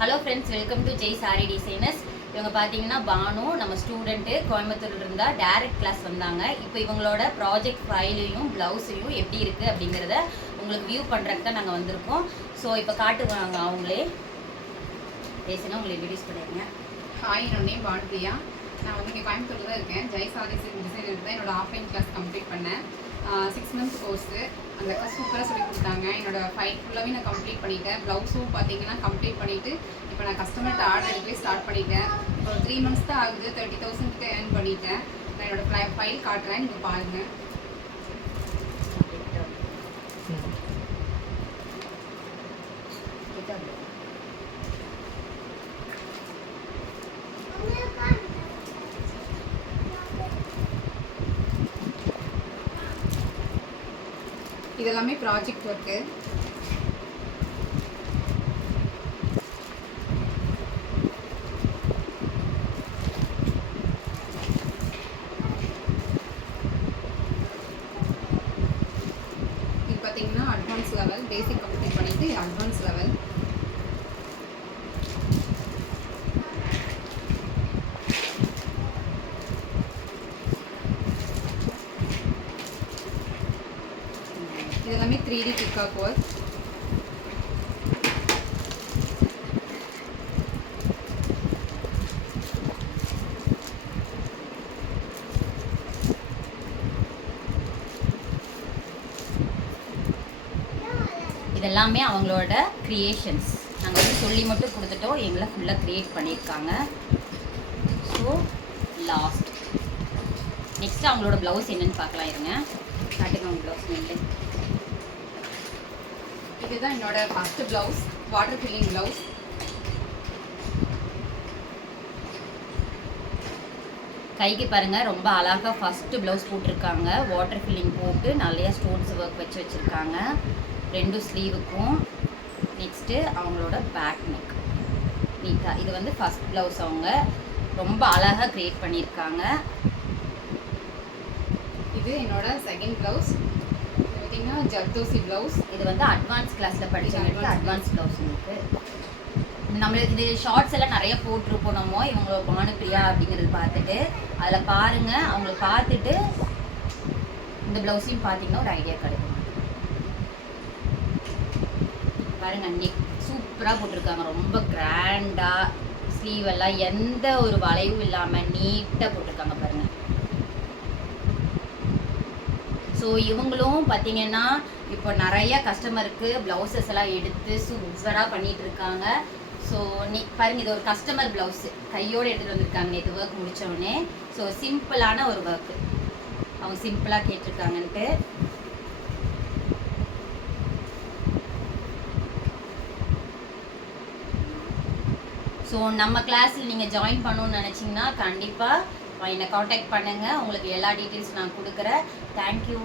Hello friends, welcome to Jai sorry designers. இவங்க பார்த்தீங்கன்னா பானு, நம்ம ஸ்டூடெண்ட்டு கோயம்புத்தூர்ல இருந்தால் டேரக்ட் கிளாஸ் வந்தாங்க. இப்போ இவங்களோட ப்ராஜெக்ட் ஃபைலையும் ப்ளவுஸையும் எப்படி இருக்குது அப்படிங்கிறத உங்களுக்கு வியூ பண்ணுறதுக்கு தான் நாங்கள் வந்திருக்கோம். ஸோ இப்போ காட்டுவாங்க, அவங்களே பேசுனா உங்களை இன்ட்ரடியூஸ் பண்ணிடுங்க. ஹாய், என்னோட நேம் பானுபிரியா. நான் வந்து இங்கே கோயம்புத்தூரில் தான் இருக்கேன். ஜெய் சாரி டிசைனர் தான் என்னோட ஆஃப்லைன் கிளாஸ் கம்ப்ளீட் பண்ணேன். 6 மந்த்ஸ் கோர்ஸு. அந்த கிளாஸ் சூப்பராக சொல்லி கொடுத்தாங்க. என்னோட ஃபைல் ஃபுல்லாகவே நான் கம்ப்ளீட் பண்ணிட்டேன். ப்ளவுஸும் பார்த்தீங்கன்னா கம்ப்ளீட் பண்ணிவிட்டு இப்போ நான் கஸ்டமர்கிட்ட ஆர்டர் எடுக்கவே ஸ்டார்ட் பண்ணிட்டேன். இப்போ 3 மந்த்ஸ் தான் ஆகுது. 30,000 கிட்ட ஏர்ன் பண்ணிட்டேன். நான் என்னோட ஃபைல் காட்டுறேன், நீங்கள் பாருங்கள். இதெல்லாமே ப்ராஜெக்ட் ஒர்க்கு. இது பார்த்தீங்கன்னா அட்வான்ஸ் லெவல். பேசிக் கம்ப்ளீட் பண்ணிட்டு அட்வான்ஸ் லெவல். இதெல்லாமே 3D பிகாக் ஒர்க். இதெல்லாமே அவங்களோட க்ரியேஷன்ஸ். நாங்கள் வந்து சொல்லி மட்டும் கொடுத்துட்டோம், எங்களை ஃபுல்லாக க்ரியேட் பண்ணியிருக்காங்க. ஸோ லாஸ்ட் நெக்ஸ்ட்டு அவங்களோட ப்ளவுஸ் என்னென்னு பார்க்கலாம். இருங்க, காட்டுங்க அவங்க ப்ளவுஸ் மெயின்டைன். இதுதான் என்னோட first blouse, water filling blouse. கைக்கு பாருங்கள், ரொம்ப அழகாக ஃபஸ்ட்டு ப்ளவுஸ் போட்டிருக்காங்க. வாட்டர் ஃபில்லிங் போட்டு நிறையா ஸ்டோன்ஸ் ஒர்க் வச்சு வச்சுருக்காங்க 2 ஸ்லீவுக்கும். நெக்ஸ்ட்டு அவங்களோட பேக் நெக் நீட்டாக. இது வந்து ஃபஸ்ட் ப்ளவுஸ். அவங்க ரொம்ப அழகாக க்ரியேட் பண்ணியிருக்காங்க. இது என்னோட செகண்ட் ப்ளவுஸ். பார்த்தீங்கன்னா ஜர்தோசி ப்ளவுஸ். இது வந்து அட்வான்ஸ் கிளாஸில் படித்தவங்களுக்கு அட்வான்ஸ் ப்ளவுஸ் இருக்குது. நம்மளுக்கு இது ஷார்ட்ஸ் எல்லாம் நிறைய போட்டிருப்போம் நம்ம, இவங்களோட பானுபிரியா அப்படிங்கிறது பார்த்துட்டு. அதில் பாருங்கள், அவங்கள பார்த்துட்டு இந்த ப்ளவுஸையும் பார்த்தீங்கன்னா ஒரு ஐடியா கிடைக்கும். பாருங்கள், நெக் சூப்பராக போட்டிருக்காங்க. ரொம்ப கிராண்டாக ஸ்லீவ் எல்லாம் எந்த ஒரு வளைவும் இல்லாமல் நீட்டாக போட்டிருக்காங்க பாருங்கள். ஸோ இவங்களும் பார்த்தீங்கன்னா இப்போ நிறைய கஸ்டமருக்கு ப்ளவுசஸ் எல்லாம் எடுத்து சூப்பராக பண்ணிகிட்டு இருக்காங்க. ஸோ பாருங்கள், இது ஒரு கஸ்டமர் ப்ளவுஸு கையோடு எடுத்துகிட்டு வந்திருக்காங்க நேற்று ஒர்க் முடித்தோடனே. ஸோ சிம்பிளான ஒரு ஒர்க்கு, அவங்க சிம்பிளாக கேட்டிருக்காங்கன்ட்டு. ஸோ நம்ம கிளாஸில் நீங்கள் ஜாயின் பண்ணணுன்னு நினச்சிங்கன்னா கண்டிப்பாக என்னை காண்டாக்ட் பண்ணுங்கள். உங்களுக்கு எல்லா டீட்டெயில்ஸ் நான் கொடுக்குறேன். தேங்க்யூ.